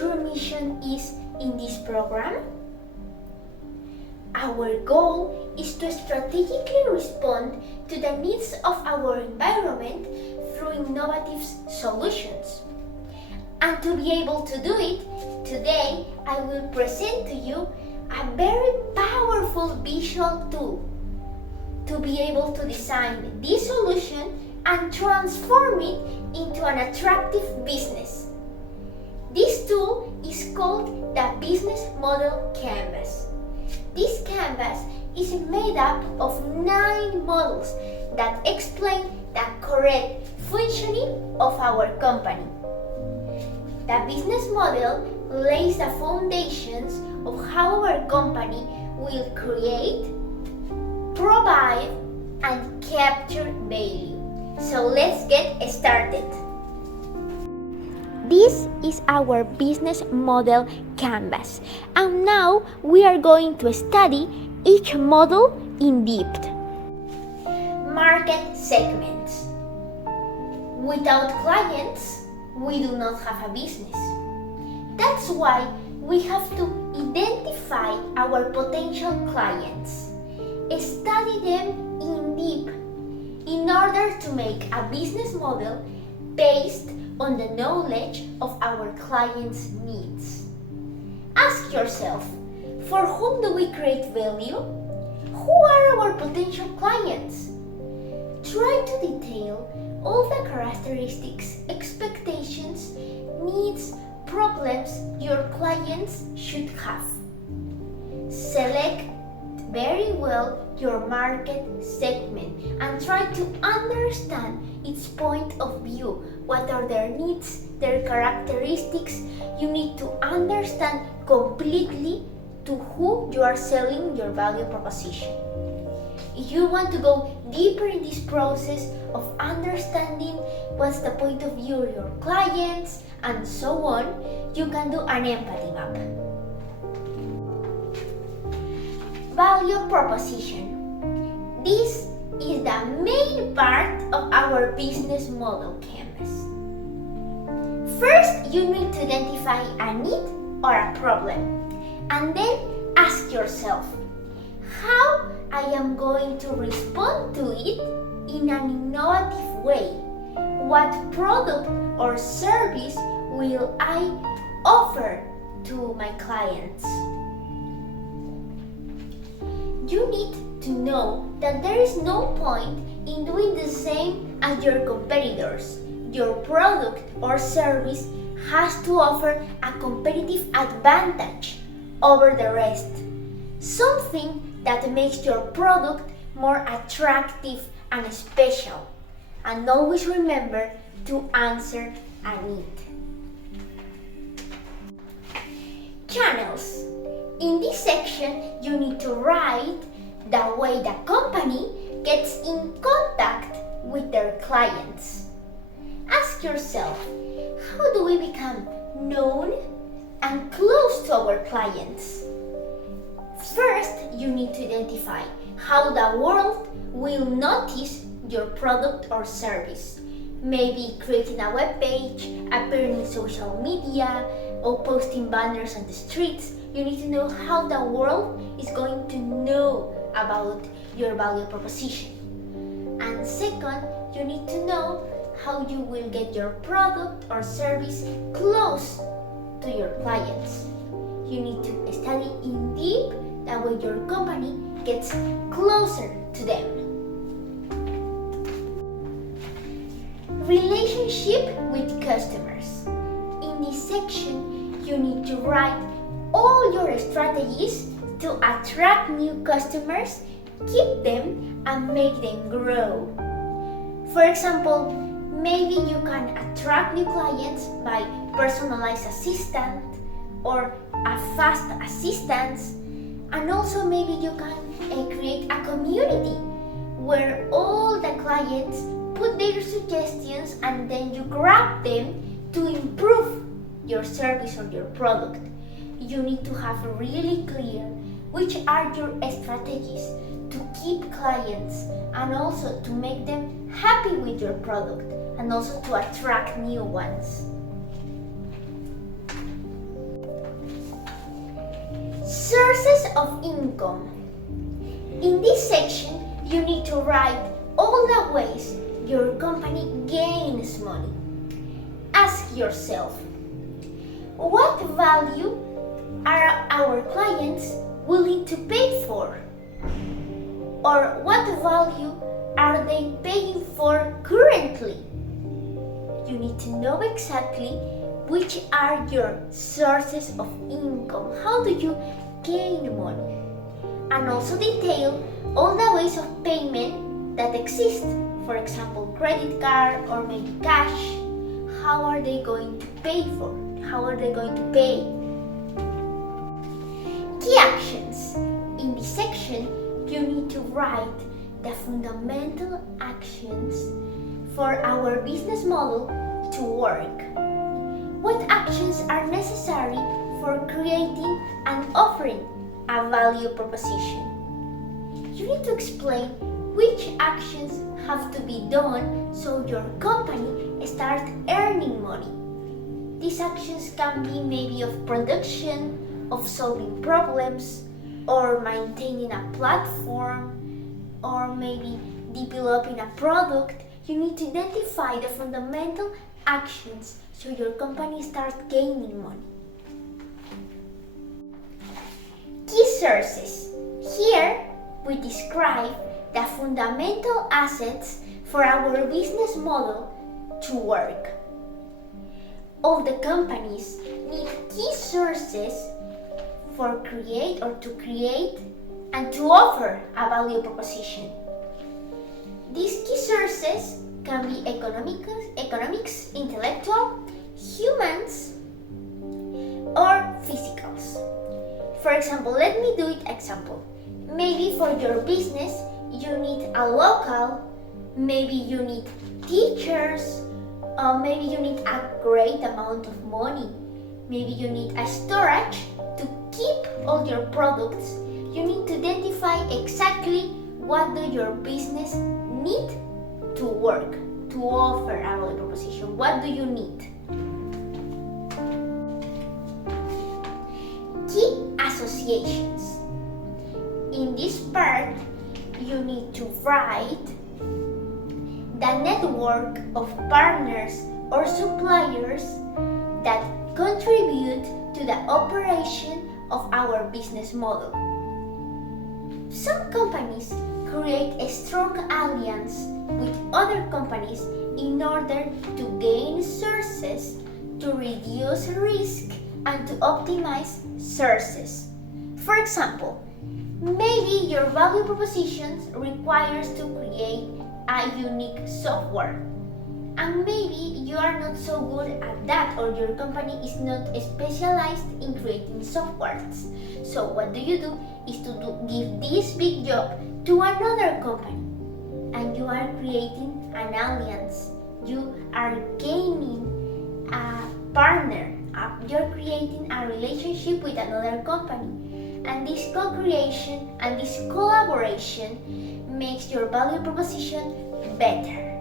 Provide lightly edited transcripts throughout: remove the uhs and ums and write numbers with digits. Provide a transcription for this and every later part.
true mission is in this program? Our goal is to strategically respond to the needs of our environment through innovative solutions. And to be able to do it, today I will present to you a very powerful visual tool to be able to design this solution and transform it into an attractive business. This tool is called the Business Model Canvas. This canvas is made up of 9 models that explain the correct functioning of our company. The business model lays the foundations of how our company will create, provide, and capture value. So let's get started. This is our business model canvas, and now we are going to study each model in depth. Market segments. Without clients, we do not have a business. That's why we have to identify our potential clients, study them in depth in order to make a business model based on the knowledge of our clients' needs. Ask yourself, for whom do we create value? Who are our potential clients? Try to detail all the characteristics, expectations, needs, problems your clients should have. Select very well your market segment and try to understand its point of view. What are their needs, their characteristics? You need to understand completely to who you are selling your value proposition. If you want to go deeper in this process of understanding what's the point of view of your clients and so on, you can do an empathy map. Value proposition. This is the main part of our business model canvas. First, you need to identify a need or a problem, and then ask yourself, how I am going to respond to it in an innovative way? What product or service will I offer to my clients? You need to know that there is no point in doing the same as your competitors. Your product or service has to offer a competitive advantage over the rest. Something that makes your product more attractive and special. And always remember to answer a need. Channels. In this section, you need to write the way the company gets in contact with their clients. Ask yourself, how do we become known and close to our clients? First, you need to identify how the world will notice your product or service. Maybe creating a web page, appearing in social media, or posting banners on the streets. You need to know how the world is going to know about your value proposition. And second, you need to know how you will get your product or service close to your clients. You need to study in deep the way your company gets closer to them. Relationship with customers. In this section, you need to write all your strategies to attract new customers, keep them, and make them grow. For example, maybe you can attract new clients by personalized assistant or a fast assistance, and also maybe you can create a community where all the clients put their suggestions and then you grab them to improve your service or your product. You need to have really clear which are your strategies to keep clients and also to make them happy with your product and also to attract new ones. of income. In this section, you need to write all the ways your company gains money. Ask yourself, what value are our clients willing to pay for? Or what value are they paying for currently? You need to know exactly which are your sources of income. How do you gain money? And also detail all the ways of payment that exist. For example, credit card or maybe cash. How are they going to pay for? How are they going to pay? Key actions. In this section, you need to write the fundamental actions for our business model to work. What actions are necessary for creating and offering a value proposition? You need to explain which actions have to be done so your company starts earning money. These actions can be maybe of production, of solving problems, or maintaining a platform, or maybe developing a product. You need to identify the fundamental actions so your company starts gaining money. Key sources. Here we describe the fundamental assets for our business model to work. All the companies need key sources to create and to offer a value proposition. These key sources can be economics, intellectual, humans, or physicals. For example, let me do it example. Maybe for your business, you need a local, maybe you need teachers, or maybe you need a great amount of money. Maybe you need a storage to keep all your products. You need to identify exactly what do your business need to work, to offer a value proposition. What do you need? Key associations. In this part, you need to write the network of partners or suppliers that contribute to the operation of our business model. Some companies create a strong alliance with other companies in order to gain sources, to reduce risk, and to optimize sources. For example, maybe your value propositions requires to create a unique software, and maybe you are not so good at that, or your company is not specialized in creating softwares. So what do? Is to give this big job to another company, and you are creating an alliance. You are gaining a partner. You're creating a relationship with another company, and this co-creation and this collaboration makes your value proposition better.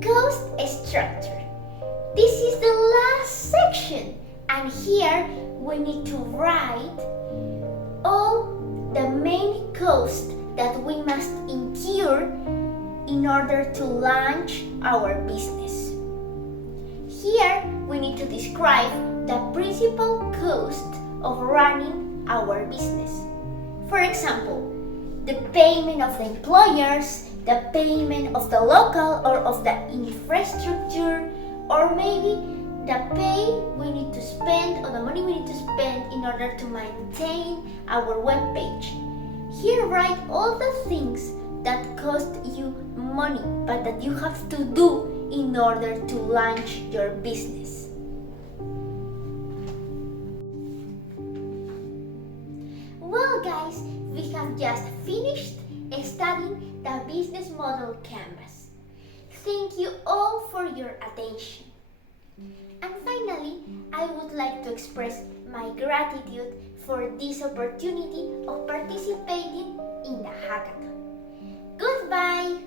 Cost structure. This is the last section, and here we need to write all the main costs that we must incur in order to launch our business. Here we need to describe the principal cost of running our business. For example, the payment of the employers, the payment of the local or of the infrastructure, or maybe the pay we need to spend or the money we need to spend in order to maintain our web page. Here write all the things that cost you money but that you have to do in order to launch your business. Well guys, we have just finished studying the business model canvas. Thank you all for your attention. And finally, I would like to express my gratitude for this opportunity of participating in the hackathon. Goodbye!